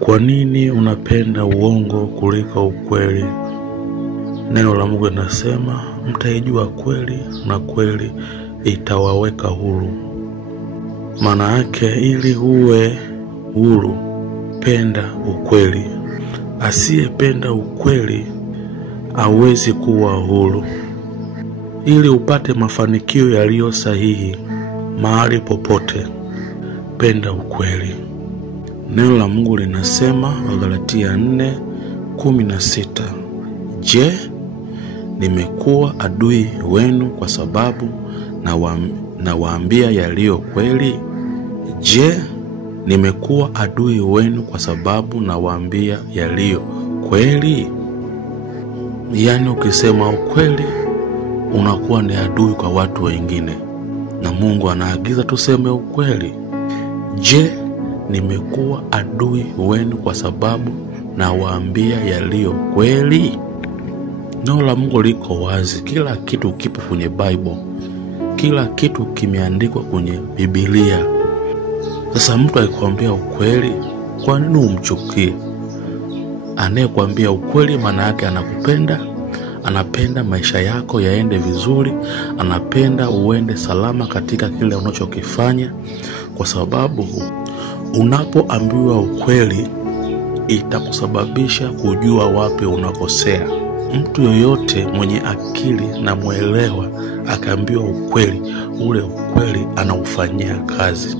Kwa nini unapenda uongo kuliko ukweli? Neno la Mungu linasema mtaijua kweli na kweli itawaweka huru. Maana yake ili uwe huru, penda ukweli. Asiyependa ukweli hawezi kuwa huru. Ili upate mafanikio yaliyo sahihi mahali popote, penda ukweli. Neno la Mungu linasema Wagalatia 4:16, je, nimekuwa adui wenu kwa sababu nawaambia yaliyo kweli? Je, nimekuwa adui wenu kwa sababu nawaambia yaliyo kweli? Yaani ukisema ukweli unakuwa ni adui kwa watu wengine, na Mungu anaagiza tuseme ukweli. Je, nimekuwa adui wenu kwa sababu nawaambia yaliyo kweli? Neno la Mungu liko wazi. Kila kitu kipo kwenye Bible. Kila kitu kimeandikwa kwenye Biblia. Sasa mtu akikwambia ukweli, kwa nini umchukie? Anayekwambia ukweli maana yake anakupenda, anapenda maisha yako yaende vizuri, anapenda uende salama katika kile unachokifanya, kwa sababu unapoambiwa ukweli itakusababisha kujua wapi unakosea. Mtu yoyote mwenye akili na mwelewa akaambiwa ukweli, ule ukweli anaufanyia kazi.